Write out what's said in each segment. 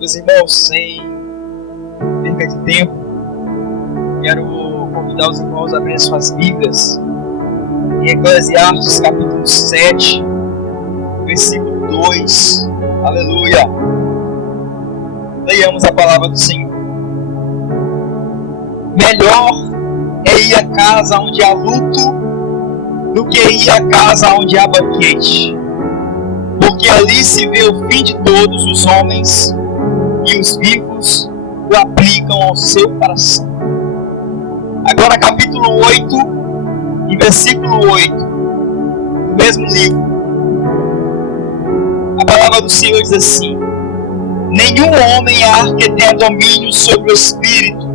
Meus irmãos, sem perca de tempo, quero convidar os irmãos a abrir suas Bíblias em Eclesiastes capítulo 7, versículo 2. Aleluia! Leiamos a palavra do Senhor. Melhor é ir à casa onde há luto do que ir à casa onde há banquete, porque ali se vê o fim de todos os homens e os vivos o aplicam ao seu coração. Agora capítulo 8 e versículo 8 do mesmo livro. A palavra do Senhor diz assim: nenhum homem há que tenha domínio sobre o Espírito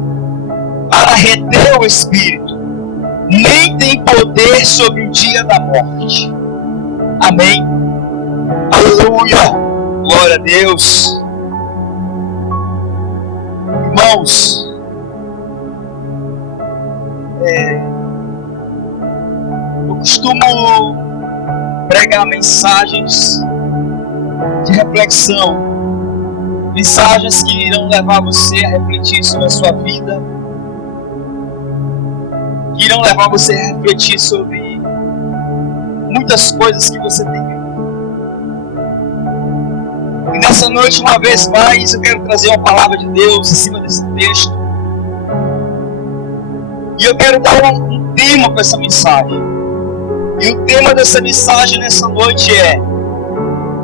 para reter o Espírito, nem tem poder sobre o dia da morte. Amém. Aleluia. Glória a Deus. Irmãos, eu costumo pregar mensagens de reflexão, mensagens que irão levar você a refletir sobre a sua vida, que irão levar você a refletir sobre muitas coisas que você tem vivido. E nessa noite, uma vez mais, eu quero trazer uma palavra de Deus em cima desse texto. E eu quero dar um tema para essa mensagem. E o tema dessa mensagem nessa noite é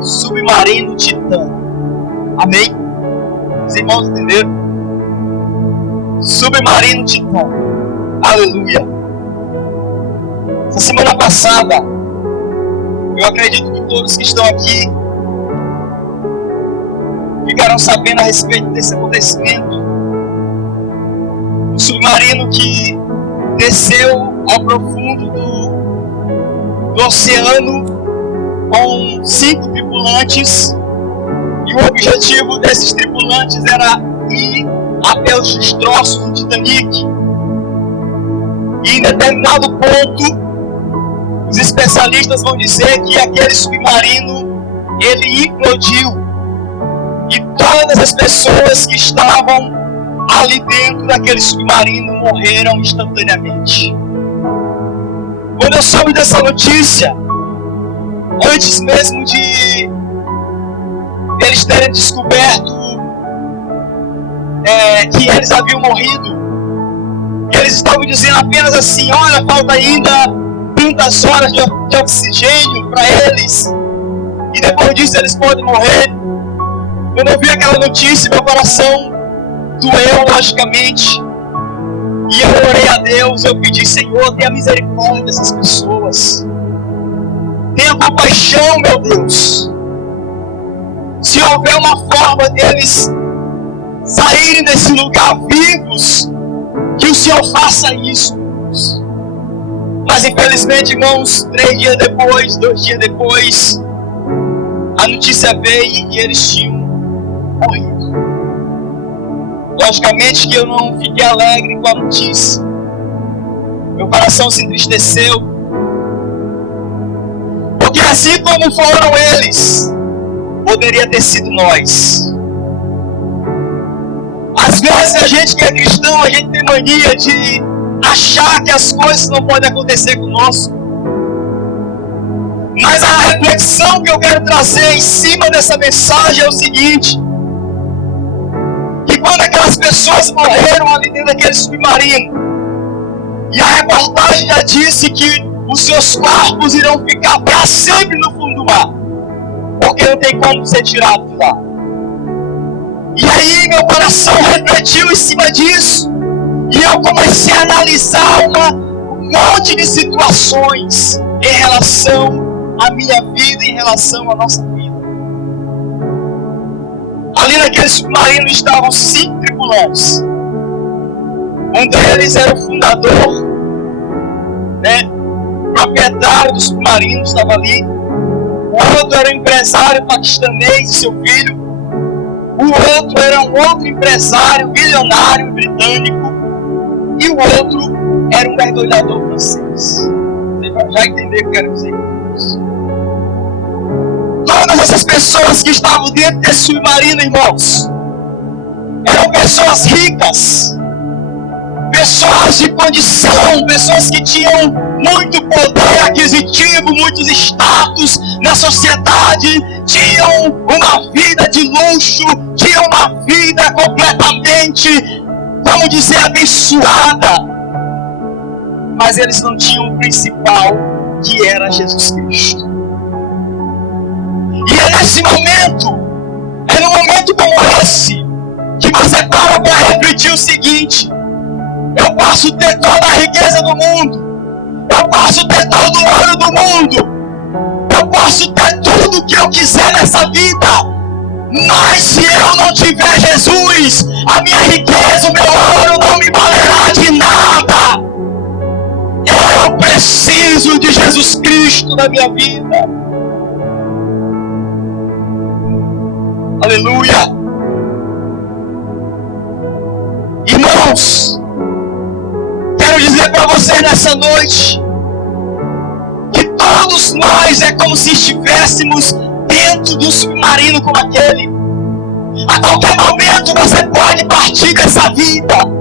Submarino Titã. Amém? Os irmãos entenderam? Submarino Titã. Aleluia. Essa semana passada, eu acredito que todos que estão aqui ficaram sabendo a respeito desse acontecimento. Um submarino que desceu ao profundo do oceano com 5 tripulantes, e o objetivo desses tripulantes era ir até os destroços do Titanic. E em determinado ponto, os especialistas vão dizer que aquele submarino ele implodiu. E todas as pessoas que estavam ali dentro daquele submarino morreram instantaneamente. Quando eu soube dessa notícia, antes mesmo de eles terem descoberto que eles haviam morrido, eles estavam dizendo apenas assim: olha, falta ainda tantas horas de oxigênio para eles, e depois disso eles podem morrer. Quando eu vi aquela notícia, meu coração doeu, logicamente. E eu orei a Deus, eu pedi: Senhor, tenha misericórdia dessas pessoas. Tenha compaixão, meu Deus. Se houver uma forma deles saírem desse lugar vivos, que o Senhor faça isso, Deus. Mas infelizmente, irmãos, 3 dias depois, 2 dias depois, a notícia veio e eles tinham morrido. Logicamente que eu não fiquei alegre com a notícia. Meu coração se entristeceu. Porque assim como foram eles, poderia ter sido nós. Às vezes a gente que é cristão, a gente tem mania de achar que as coisas não podem acontecer conosco. Mas a reflexão que eu quero trazer em cima dessa mensagem é o seguinte: que quando aquelas pessoas morreram ali dentro daquele submarino, e a reportagem já disse que os seus corpos irão ficar para sempre no fundo do mar, porque não tem como ser tirado de lá. E aí meu coração refletiu em cima disso, e eu comecei a analisar um monte de situações em relação à minha vida, em relação à nossa vida. Ali naquele submarino estavam 5 tripulantes. Um deles era o fundador, proprietário do submarino, estava ali. O outro era um empresário paquistanês e seu filho. O outro era um outro empresário bilionário britânico. E o outro era um mergulhador francês. Você vai já entender o que eu quero dizer com isso. Todas essas pessoas que estavam dentro desse submarino, irmãos, Eram pessoas ricas, pessoas de condição, pessoas que tinham muito poder aquisitivo, muitos status na sociedade, tinham uma vida de luxo, tinham uma vida completamente, vamos dizer, abençoada. Mas eles não tinham o principal, que era Jesus Cristo. E é nesse momento, é num momento como esse, que você para refletir o seguinte: eu posso ter toda a riqueza do mundo, eu posso ter todo o ouro do mundo, eu posso ter tudo o que eu quiser nessa vida, mas se eu não tiver Jesus, a minha riqueza, o meu ouro não me valerá de nada. Eu preciso de Jesus Cristo na minha vida. Aleluia. Irmãos, quero dizer para você nessa noite que todos nós é como se estivéssemos dentro de um submarino como aquele. A qualquer momento você pode partir dessa vida.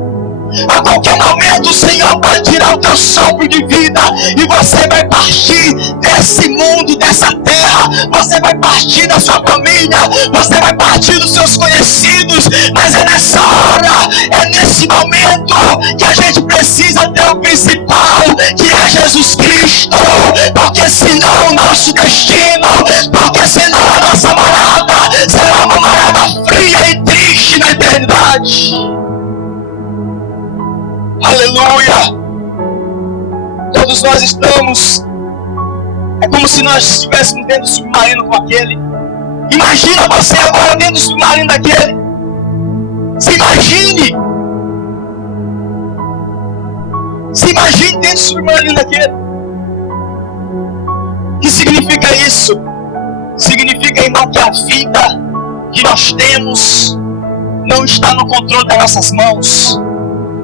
A qualquer momento o Senhor pode tirar o teu sopro de vida e você vai partir desse mundo, dessa terra. Você vai partir da sua família, você vai partir dos seus conhecidos. Mas é nessa hora, é nesse momento que a gente precisa ter o principal, que é Jesus Cristo. Porque senão o nosso destino, porque senão a nossa morada será uma morada fria e triste na eternidade. Aleluia! Todos nós estamos, é como se nós estivéssemos dentro do submarino com aquele. Imagina você agora dentro do submarino daquele. Se imagine dentro do submarino daquele. O que significa isso? Significa, irmão, que a vida que nós temos não está no controle das nossas mãos.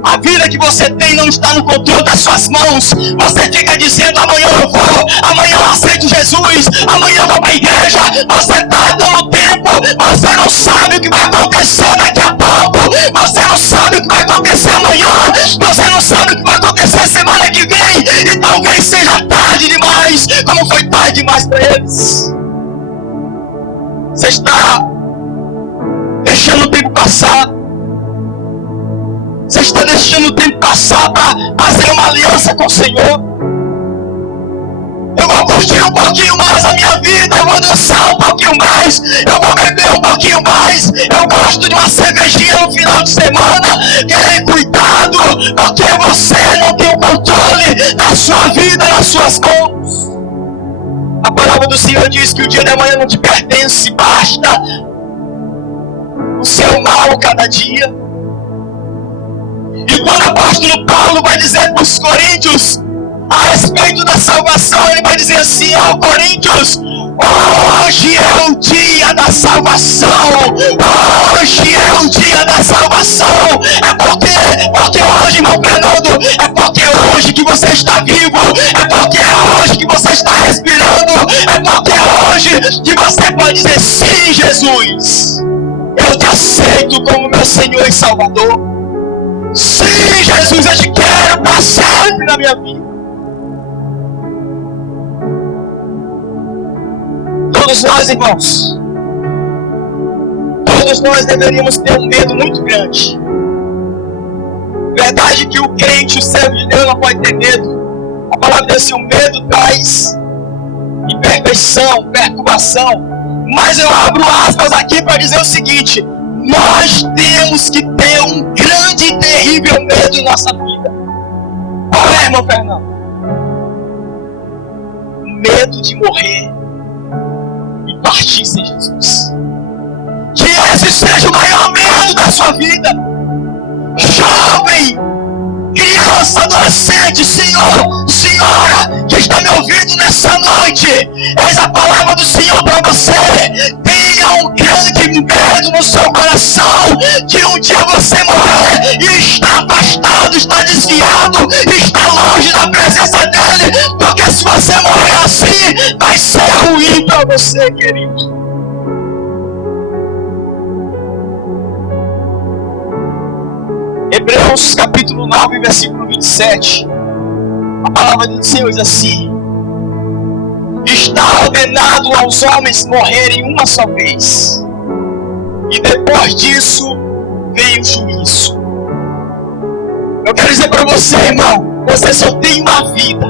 A vida que você tem não está no controle das suas mãos. Você fica dizendo: amanhã eu vou, amanhã eu aceito Jesus, amanhã eu vou para a igreja. Você está dando tempo, você não sabe o que vai acontecer daqui a pouco. Você não sabe o que vai acontecer amanhã. Você não sabe o que vai acontecer semana que vem. E talvez seja tarde demais, como foi tarde demais para eles. Você está deixando o tempo passar. Você está deixando o tempo passar para fazer uma aliança com o Senhor. Eu vou curtir um pouquinho mais a minha vida. Eu vou dançar um pouquinho mais. Eu vou beber um pouquinho mais. Eu gosto de uma cervejinha no final de semana. Tenha cuidado, porque você não tem o controle da sua vida nas suas mãos. A palavra do Senhor diz que o dia de amanhã não te pertence. Basta o seu mal cada dia. E quando o apóstolo Paulo vai dizer para os coríntios a respeito da salvação, ele vai dizer assim: ó Coríntios, hoje é o dia da salvação. Hoje é o dia da salvação. Porque hoje, irmão Fernando, é porque é hoje que você está vivo. É porque é hoje que você está respirando. É porque é hoje que você pode dizer: sim, Jesus, eu te aceito como meu Senhor e Salvador. Sim, Jesus, eu te quero para sempre na minha vida. Todos nós, irmãos, todos nós deveríamos ter um medo muito grande. Verdade que o crente, o servo de Deus, não pode ter medo. A palavra diz assim: o medo traz imperfeição, perturbação. Mas eu abro aspas aqui para dizer o seguinte: nós temos que ter um grande e terrível medo em nossa vida. Qual é, irmão Fernando? Medo de morrer e partir sem Jesus. Que esse seja o maior medo da sua vida. Jovem, criança, adolescente, senhor, senhora, que está me ouvindo nessa noite, eis a palavra do Senhor para você. Tenha um grande medo no seu coração, que um dia você morrer e está afastado, está desviado, está longe da presença dele, porque se você morrer assim, vai ser ruim para você, querido. Hebreus capítulo 9, versículo 27. A palavra do Senhor diz assim: está ordenado aos homens morrerem uma só vez, e depois disso vem o juízo. Eu quero dizer para você, irmão, você só tem uma vida.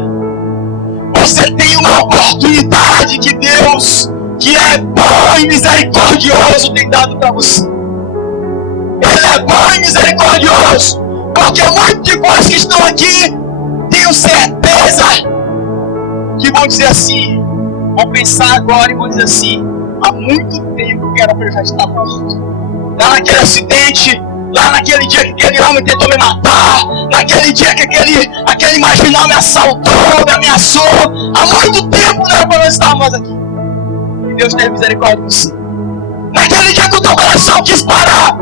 Você tem uma oportunidade que Deus, que é bom e misericordioso, tem dado para você. Ele é bom e misericordioso, porque muitos de vós que estão aqui, tenho certeza que vão dizer assim, vão pensar agora e vão dizer assim: há muito tempo que era para eu já estar morto. Lá naquele acidente, lá naquele dia que aquele homem tentou me matar, naquele dia que aquele marginal me assaltou, me ameaçou, há muito tempo não era para nós estarmos aqui. E Deus teve misericórdia de você. Naquele dia que o teu coração quis parar,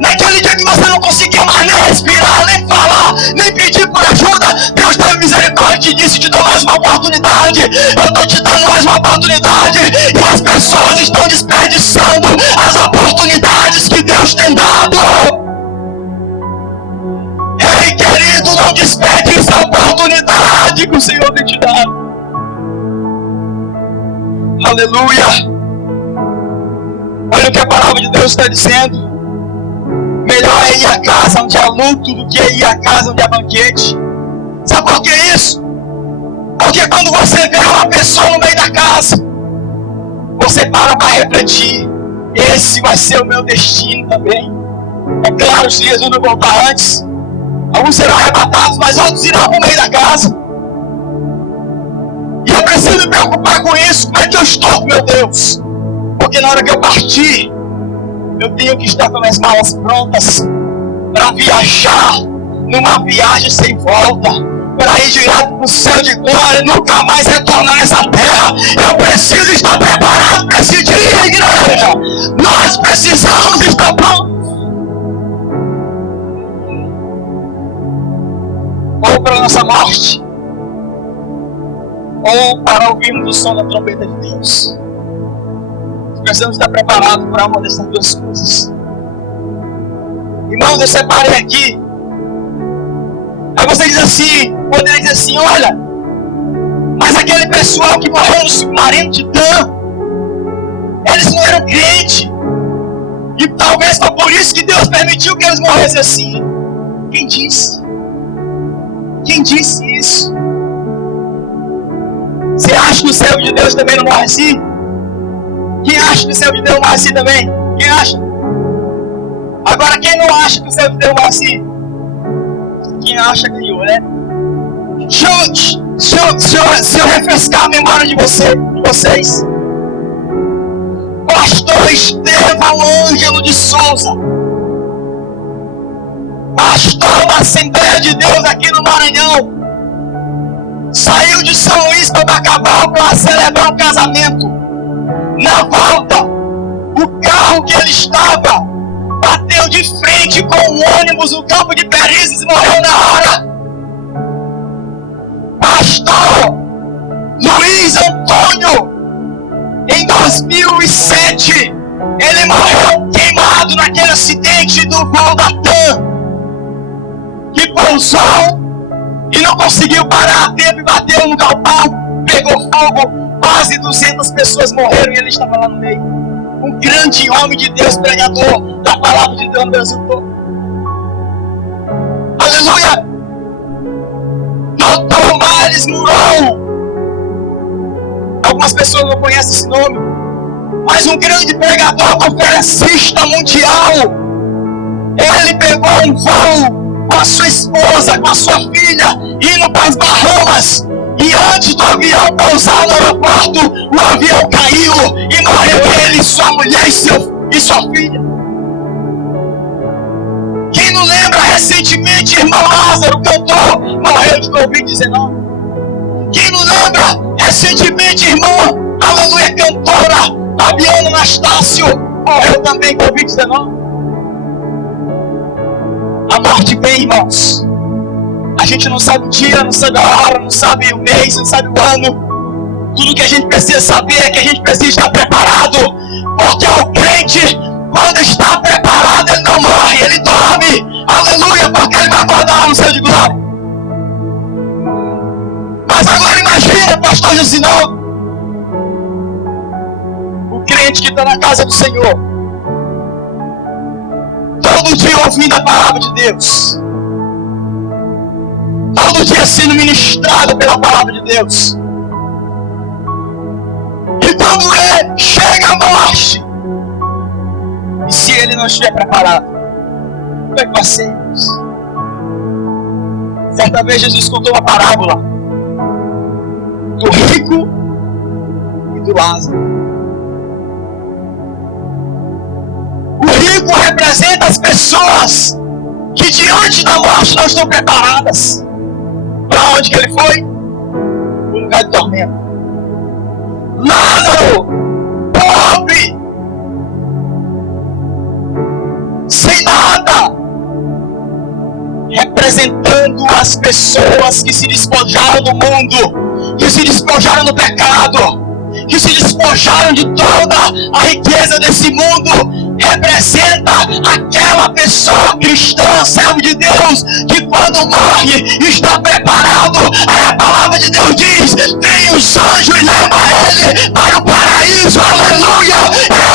naquele dia que você não conseguiu mais nem respirar, nem falar, nem pedir por ajuda, Deus teve misericórdia e disse: te dou mais uma oportunidade. Eu estou te dando mais uma oportunidade. E as pessoas estão desperdiçando as oportunidades que Deus tem dado. Ei, querido, não desperdice a oportunidade que o Senhor tem te dado. Aleluia. Olha o que a palavra de Deus está dizendo. Melhor é ir à casa onde há luto do que ir à casa onde há banquete. Sabe por que isso? Porque quando você vê uma pessoa no meio da casa, você para refletir: esse vai ser o meu destino também. É claro, se Jesus não voltar antes, alguns serão arrebatados, mas outros irão para o meio da casa. E eu preciso me preocupar com isso. Como é que eu estou, meu Deus? Porque na hora que eu partir, eu tenho que estar com as malas prontas para viajar numa viagem sem volta, para ir direto para o céu de glória e nunca mais retornar nessa terra. Eu preciso estar preparado para esse dia, igreja. Nós precisamos estar prontos. Ou para a nossa morte, ou para ouvirmos o som da trombeta de Deus. Precisamos estar preparados para uma dessas duas coisas. Irmãos, eu separei aqui. Aí você diz assim, poderia dizer assim: olha, mas aquele pessoal que morreu no submarino Titã, eles não eram crentes, e talvez foi por isso que Deus permitiu que eles morressem assim. Quem disse? Quem disse isso? Você acha que o servo de Deus também não morre assim? Quem acha que o servo de Deus morre assim também? Quem acha? Agora, quem não acha que o servo de Deus morre assim? Quem acha ganhou, né? Deixa eu refrescar a memória de vocês. Pastor Estevão Ângelo de Souza, pastor da Assembleia de Deus aqui no Maranhão, saiu de São Luís para Bacabal para celebrar um casamento. Na volta, o carro que ele estava bateu de frente com um ônibus no campo de Perizes e morreu na hora. Pastor Luiz Antônio, em 2007, ele morreu queimado naquele acidente do voo da TAM, que pousou e não conseguiu parar a tempo e bateu no galpão, pegou fogo. Quase 200 pessoas morreram e ele estava lá no meio. Um grande homem de Deus, pregador da palavra de Deus no Brasil todo. Aleluia! Dr. Miles Monroe. Algumas pessoas não conhecem esse nome, mas um grande pregador, conferencista mundial. Ele pegou um voo com a sua esposa, com a sua filha, indo para as Bahamas. E antes do avião pousar no aeroporto, o avião caiu e morreu ele, sua mulher e sua filha. Quem não lembra, recentemente, irmão Lázaro, cantor, morreu de Covid-19. Quem não lembra, recentemente, irmã, aleluia, cantora, Fabiana Anastácio, morreu também de Covid-19. A morte vem, irmãos. A gente não sabe o dia, não sabe a hora, não sabe o mês, não sabe o ano. Tudo que a gente precisa saber é que a gente precisa estar preparado. Porque o crente, quando está preparado, ele não morre, ele dorme. Aleluia, porque entrar no céu de glória. Mas agora imagina, pastor Jusinão, o crente que está na casa do Senhor, todo dia ouvindo a palavra de Deus, todo dia sendo ministrado pela palavra de Deus. E quando ele chega a morte, e se ele não estiver preparado, como é que vai ser? Certa vez Jesus contou uma parábola do rico e do Lázaro. O rico representa as pessoas que diante da morte não estão preparadas. Para onde que ele foi? Para um lugar de tormento. Lázaro, pobre, sem nada, representando as pessoas que se despojaram do mundo, que se despojaram do pecado, que se despojaram de toda a riqueza desse mundo. Representa aquela pessoa cristã, servo de Deus, que quando morre está preparado. Aí a palavra de Deus diz: tem os anjos e leva ele para o paraíso. Aleluia!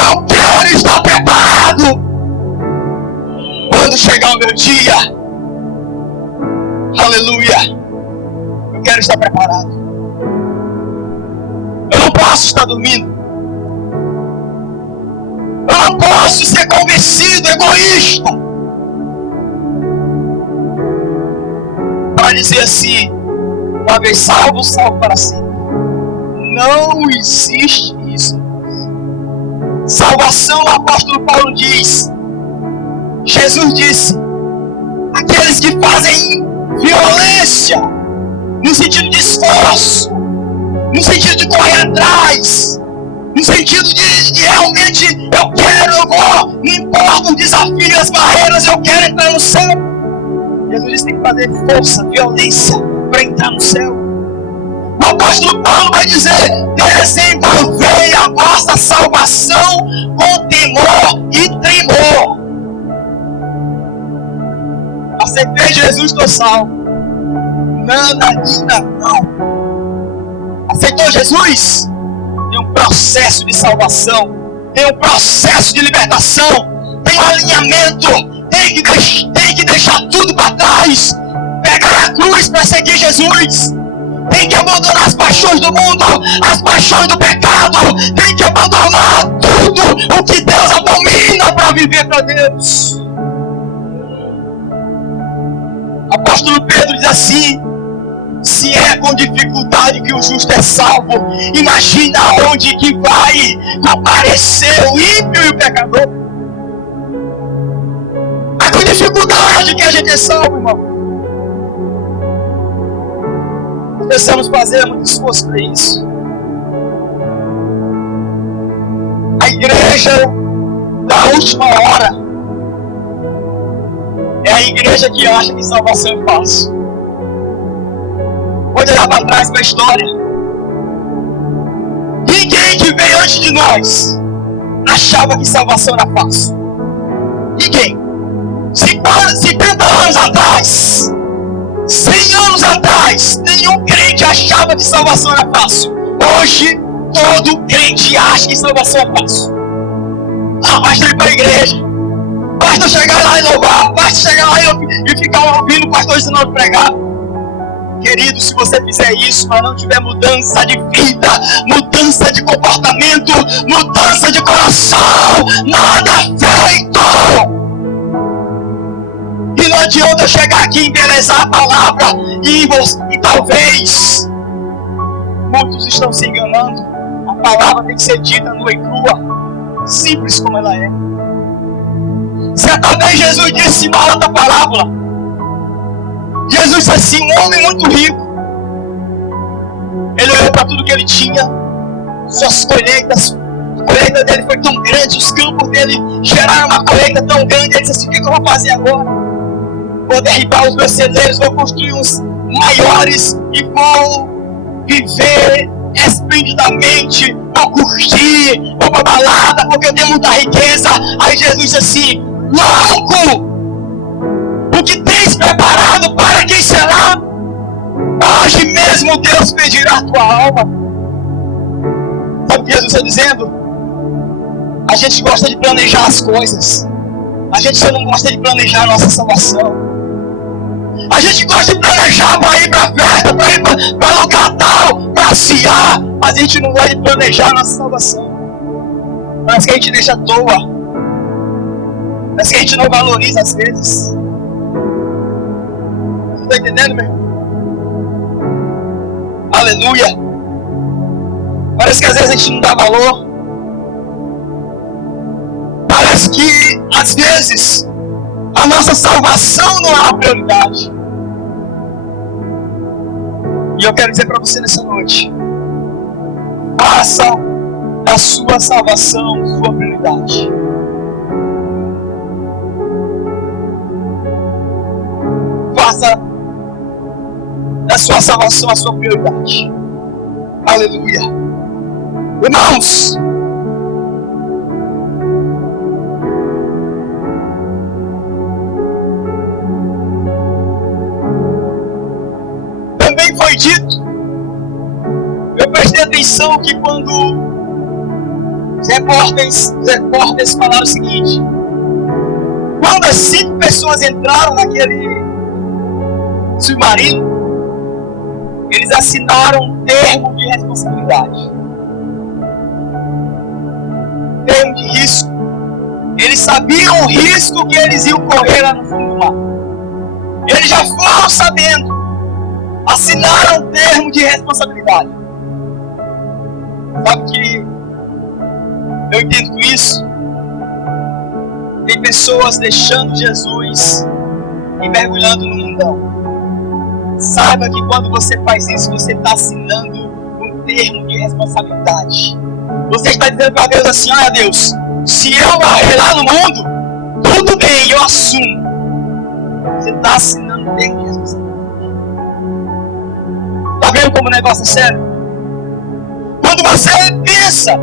Eu quero estar preparado quando chegar o meu dia. Aleluia! Eu quero estar preparado. Eu não posso estar dormindo. Eu não posso ser convencido, egoísta, para dizer assim: uma vez salvo, salvo para sempre. Não existe isso. Salvação, o apóstolo Paulo diz, Jesus disse: aqueles que fazem violência, no sentido de esforço, no sentido de correr atrás, no sentido de realmente eu quero, eu vou, não importa o desafio, as barreiras, eu quero entrar no céu. Jesus disse: tem que fazer força, violência para entrar no céu. O apóstolo Paulo vai dizer: desenvolvei a vossa salvação com temor e tremor. Aceitei Jesus, estou salvo. Nada ainda não. Aceitou Jesus? Tem um processo de salvação, tem um processo de libertação, tem um alinhamento, tem que deixar tudo para trás, pegar a cruz para seguir Jesus, tem que abandonar as paixões do mundo, as paixões do pecado, tem que abandonar tudo o que Deus abomina para viver para Deus. Apóstolo Pedro diz assim: se é com dificuldade que o justo é salvo, imagina onde que vai aparecer o ímpio e o pecador. É com dificuldade que a gente é salvo, irmão. Precisamos fazer muito esforço para isso. A igreja da última hora é a igreja que acha que salvação é fácil. Pode olhar para trás para a história. Ninguém que veio antes de nós achava que salvação era fácil. Ninguém. 50 anos atrás, 100 anos atrás, nenhum crente achava que salvação era fácil. Hoje, todo crente acha que salvação é fácil. Ah, basta ir para a igreja, basta chegar lá e louvar, basta chegar lá e ficar ouvindo o pastor ensinando a pregar. Querido, se você fizer isso, mas não tiver mudança de vida, mudança de comportamento, mudança de coração, nada feito. E não adianta eu chegar aqui e embelezar a palavra e talvez muitos estão se enganando. A palavra tem que ser dita nua e crua, simples como ela é. Certa vez Jesus disse uma outra parábola. Jesus disse assim: um homem muito rico, ele olhou para tudo que ele tinha, suas colheitas, a colheita dele foi tão grande, os campos dele geraram uma colheita tão grande. Ele disse assim: o que eu vou fazer agora? Vou derribar os meus celeiros, vou construir uns maiores e vou viver esplendidamente, vou curtir, vou para balada porque eu tenho muita riqueza. Aí Jesus disse assim: louco! O que tens preparado para hoje mesmo Deus pedirá a tua alma. Sabe o que Jesus está dizendo? A gente gosta de planejar as coisas. A gente só não gosta de planejar a nossa salvação. A gente gosta de planejar para ir para festa, para ir para lugar tal, para passear. Mas a gente não gosta de planejar a nossa salvação. Parece que a gente deixa à toa. Parece que a gente não valoriza às vezes. Você está entendendo, meu irmão? Aleluia. Parece que às vezes a gente não dá valor. Parece que às vezes a nossa salvação não é uma prioridade. E eu quero dizer para você nessa noite: faça da sua salvação sua prioridade. Faça da sua salvação a sua prioridade. Aleluia. Irmãos, também foi dito, eu prestei atenção que quando os repórteres falaram o seguinte: quando as 5 pessoas entraram naquele submarino, eles assinaram um termo de responsabilidade, termo de risco. Eles sabiam o risco que eles iam correr lá no fundo do mar. Eles já foram sabendo, assinaram um termo de responsabilidade. Sabe que eu entendo com isso? Tem pessoas deixando Jesus e mergulhando no mundão. Saiba que quando você faz isso, você está assinando um termo de responsabilidade. Você está dizendo para Deus assim: olha Deus, se eu morrer lá no mundo, tudo bem, eu assumo. Você está assinando um termo de responsabilidade. Está vendo como o negócio é sério? Quando você pensa,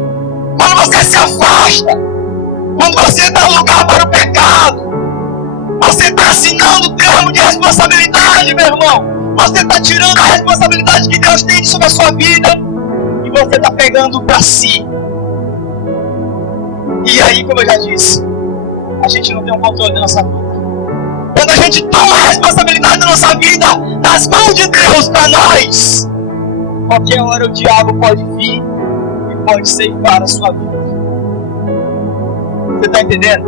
quando você se afasta, quando você dá lugar para o pecado, você está assinando o termo de responsabilidade, meu irmão. Você está tirando a responsabilidade que Deus tem sobre a sua vida e você está pegando para si. E aí, como eu já disse, a gente não tem um controle da nossa vida. Quando a gente toma a responsabilidade da nossa vida nas mãos de Deus para nós, qualquer hora o diabo pode vir e pode ceifar a sua vida. Você está entendendo?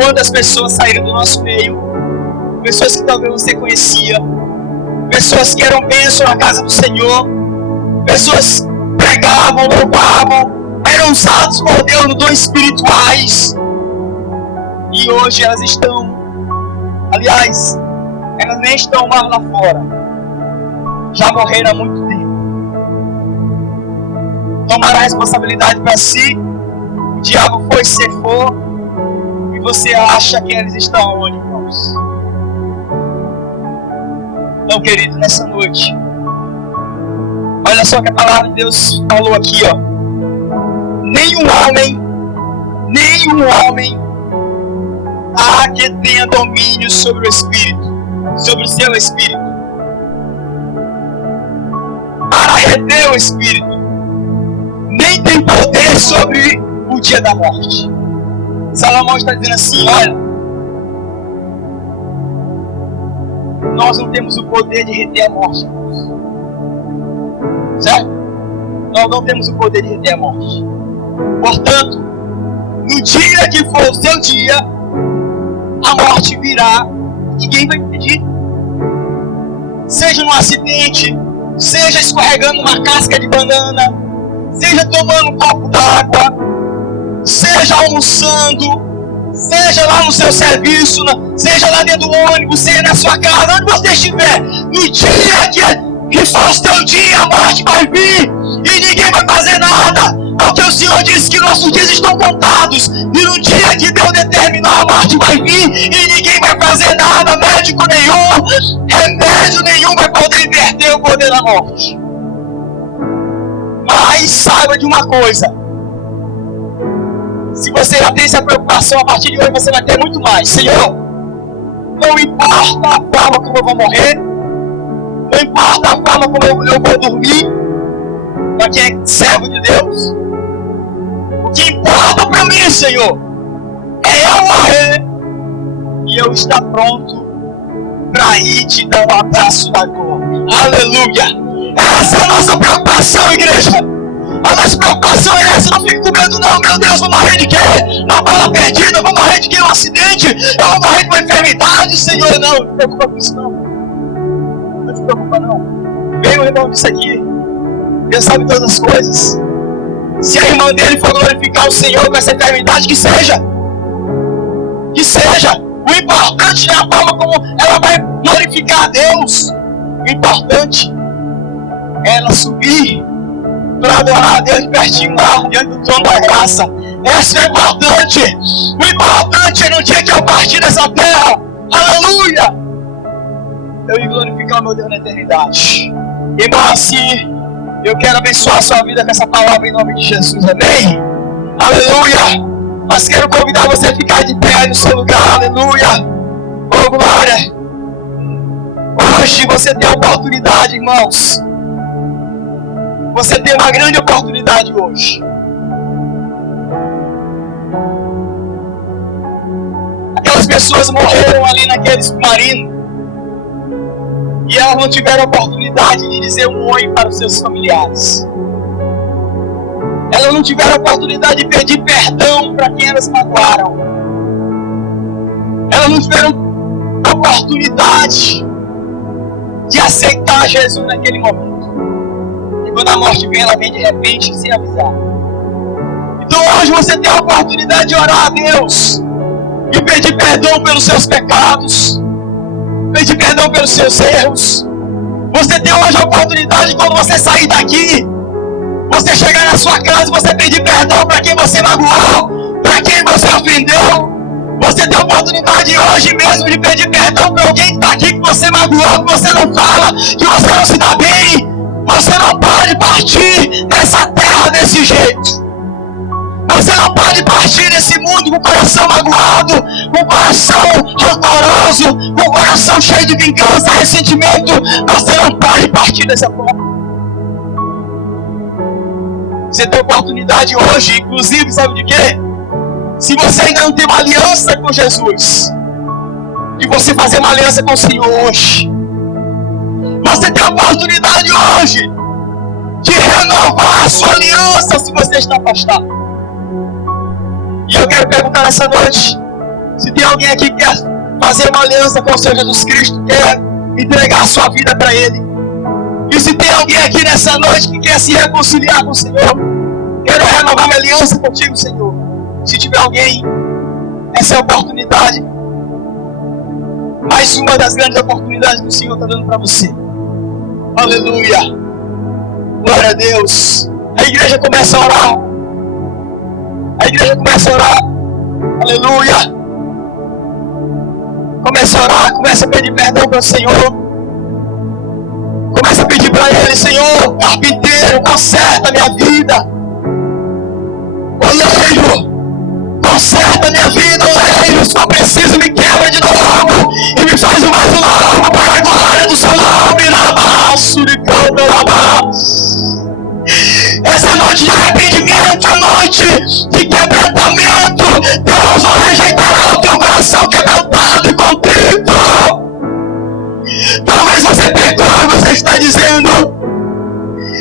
Quantas pessoas saíram do nosso meio, pessoas que talvez você conhecia, pessoas que eram bênção na casa do Senhor, pessoas que pregavam, louvavam, eram usados por Deus nos dons espirituais, e hoje elas estão, aliás, elas nem estão mais lá fora, já morreram há muito tempo. Tomaram a responsabilidade para si, o diabo foi e cefou, e você acha que eles estão onde, irmãos? Então, querido, nessa noite, olha só que a palavra de Deus falou aqui, ó. Nenhum homem há que tenha domínio sobre o Espírito, sobre o seu Espírito, para reter o Espírito, nem tem poder sobre o dia da morte. Salomão está dizendo assim: olha, nós não temos o poder de reter a morte, certo? Nós não temos o poder de reter a morte. Portanto, no dia que for o seu dia, a morte virá, ninguém vai impedir. Seja num acidente, seja escorregando uma casca de banana, seja tomando um copo d'água, seja almoçando, seja lá no seu serviço, seja lá dentro do ônibus, seja na sua casa, onde você estiver, no dia que for o seu dia, a morte vai vir e ninguém vai fazer nada, porque o Senhor disse que nossos dias estão contados, e no dia que Deus determinar, a morte vai vir e ninguém vai fazer nada, médico nenhum, remédio nenhum vai poder inverter o poder da morte. Mas saiba de uma coisa: se você já tem essa preocupação, a partir de hoje você vai ter muito mais. Senhor, não importa a forma como eu vou morrer, Não importa a forma como eu vou dormir, para quem é servo de Deus. O que importa para mim, Senhor, é eu morrer e eu estar pronto para ir te dar um abraço da glória. Aleluia! Essa é a nossa preocupação, igreja. A nossa preocupação é essa. Não fique com medo, não. Meu Deus, vou morrer de quê? Na bala perdida, vou morrer de quê? Um acidente? Eu vou morrer de uma enfermidade, Senhor. Não, não se preocupa com isso, não. Não se preocupa, não. Veio o irmão disso aqui. Deus sabe todas as coisas. Se a irmã dele for glorificar o Senhor com essa enfermidade, que seja. Que seja. O importante é a forma como ela vai glorificar a Deus. O importante é ela subir para adorar a Deus de pertinho lá, diante do trono da graça. Isso é importante. O importante é no dia que eu partir dessa terra, aleluia, eu ir glorificar o meu Deus na eternidade. Irmão, assim, eu quero abençoar a sua vida com essa palavra em nome de Jesus, amém? Aleluia. Mas quero convidar você a ficar de pé aí no seu lugar, aleluia. Oh, glória. Hoje você tem a oportunidade, irmãos. Você tem uma grande oportunidade hoje. Aquelas pessoas morreram ali naquele submarino e elas não tiveram a oportunidade de dizer um oi para os seus familiares. Elas não tiveram a oportunidade de pedir perdão para quem elas magoaram. Elas não tiveram a oportunidade de aceitar Jesus naquele momento. E quando a morte vem, ela vem de repente, sem avisar. Então hoje você tem a oportunidade de orar a Deus e pedir perdão pelos seus pecados, pedir perdão pelos seus erros. Você tem hoje a oportunidade, quando você sair daqui, você chegar na sua casa e você pedir perdão para quem você magoou, para quem você ofendeu. Você tem a oportunidade hoje mesmo de pedir perdão para alguém que está aqui, que você magoou, que você não fala, que você não se dá bem. Você não pode partir dessa terra desse jeito. Você não pode partir desse mundo com o coração magoado, com o coração rancoroso, com o coração cheio de vingança, ressentimento. Você não pode partir dessa forma. Você tem oportunidade hoje, inclusive, sabe de quê? Se você ainda não tem uma aliança com Jesus, de você fazer uma aliança com o Senhor hoje. Você tem a oportunidade hoje de renovar a sua aliança se você está afastado. E eu quero perguntar nessa noite, se tem alguém aqui que quer fazer uma aliança com o Senhor Jesus Cristo, quer entregar a sua vida para Ele. E se tem alguém aqui nessa noite que quer se reconciliar com o Senhor, quero renovar minha aliança contigo, Senhor. Se tiver alguém, essa é a oportunidade. Mais uma das grandes oportunidades que o Senhor está dando para você. Aleluia. Glória a Deus. A igreja começa a orar. A igreja começa a orar. Aleluia. Começa a orar. Começa a pedir perdão para o Senhor. Começa a pedir para Ele: Senhor, carpinteiro, conserta a minha vida. Oleiro, conserta a minha vida. Oleiro, só preciso, me quebra de novo e me faz o mais novo para a glória do seu nome. Essa noite de arrependimento, a noite de quebrantamento. Deus não rejeitará o teu coração quebrantado e contrito. Talvez você pecou e você está dizendo: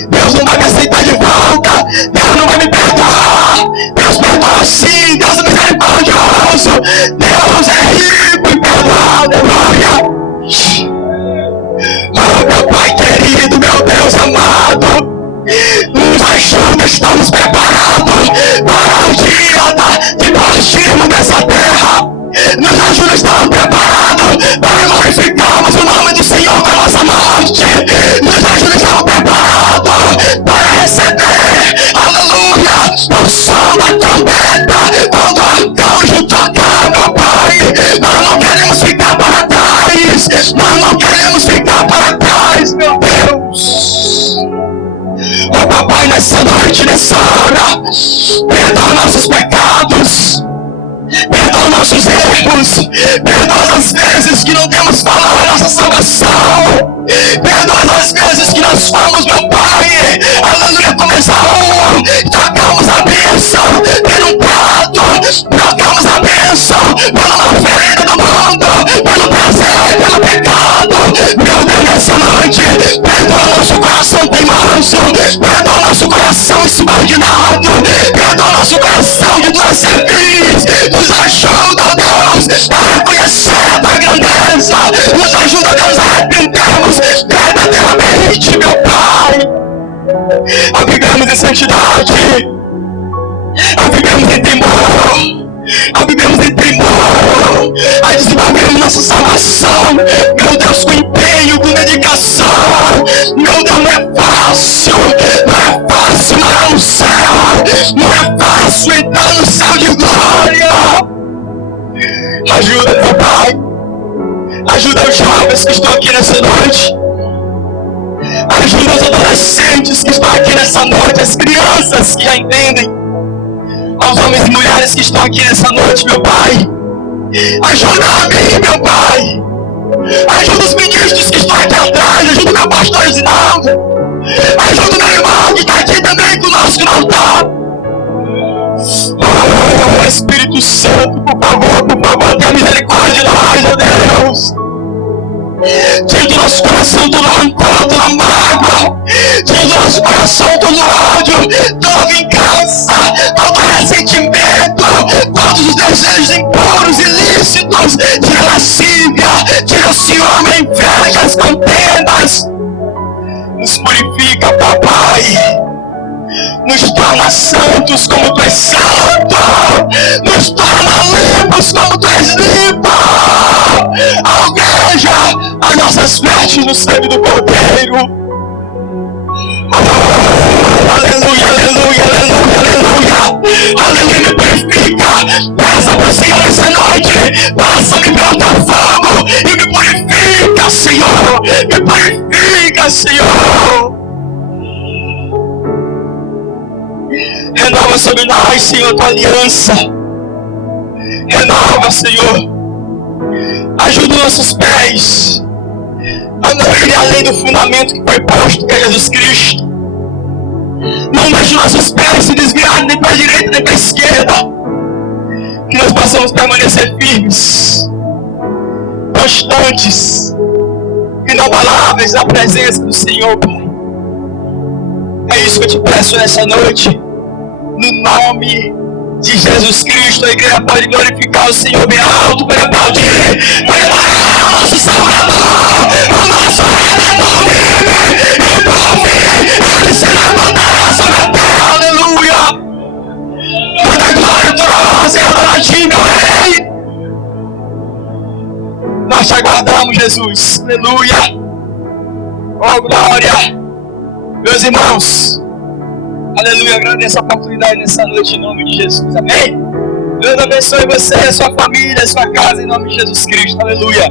Deus não vai me aceitar de volta, Deus não vai me perdoar. Deus perdoa sim, Deus é misericordioso, Deus é rico em perdão, aleluia. Oh, meu Pai querido, meu Deus amado, nós estamos preparados para Deus. Perdoa as vezes que não temos falado a nossa salvação. Perdoa as vezes que nós fomos, meu Pai, aleluia, começamos, trocamos a bênção pelo prato, trocamos a bênção pela oferta do mundo, pelo prazer, pelo pecado. Meu Deus, nessa noite, perdoa nosso coração teimoso, perdoa nosso coração insubordinado, perdoa nosso coração de duas servis. Nos ajuda, Deus, a reconhecer a tua grandeza, nos ajuda, Deus, a arrependermos verdadeiramente, meu Pai, a vivermos em santidade, a vivermos em temor, a vivermos em temor, a desenvolvermos nossa salvação, meu Deus, com empenho, com dedicação. Meu Deus, não é fácil morar no céu, não é fácil entrar no céu de glória. Ajuda, meu Pai, ajuda os jovens que estão aqui nessa noite, ajuda os adolescentes que estão aqui nessa noite, as crianças que já entendem, aos homens e mulheres que estão aqui nessa noite, meu Pai. Ajuda a mim, meu Pai. Ajuda os ministros que estão aqui atrás, ajuda o meu pastor Zinaldo, ajuda o meu irmão que está aqui também conosco no altar. Oh, Espírito Santo, por favor, tenha misericórdia de nós, oh Deus. Tira do nosso coração todo rancor, toda mágoa, tira do nosso coração todo ódio, toda vingança, todo ressentimento, todos os desejos impuros, ilícitos, tira a lascívia, tira o ciúme, a inveja, as contendas. Nos purifica, papai. Nos torna santos como tu és santo. Nos torna limpos como tu és limpo. Alveja as nossas vestes no sangue do Cordeiro. Oh, aleluia, aleluia, aleluia, aleluia. Aleluia, me purifica. Peça para o Senhor essa noite. Passa-me pelo teu fogo e me purifica, Senhor. Me purifica, Senhor. Renova sobre nós, Senhor, tua aliança. Renova, Senhor. Ajuda nossos pés a não ir além do fundamento que foi posto, que é Jesus Cristo. Não deixe nossos pés se desviarem nem para a direita nem para a esquerda. Que nós possamos permanecer firmes, constantes, inabaláveis na presença do Senhor, Pai. É isso que eu te peço nessa noite. No nome de Jesus Cristo, a igreja pode glorificar o Senhor bem alto, para aplaudir, para adorar o nosso Salvador, o nosso Redentor vive, e por fim, ele se levantará sobre a terra, aleluia. Toda glória, toda honra seja dada a ti, meu Rei. Nós te aguardamos, Jesus, aleluia. Oh, glória. Meus irmãos, aleluia, agradeço a oportunidade nessa noite em nome de Jesus, amém? Deus abençoe você, a sua família, a sua casa, em nome de Jesus Cristo, aleluia.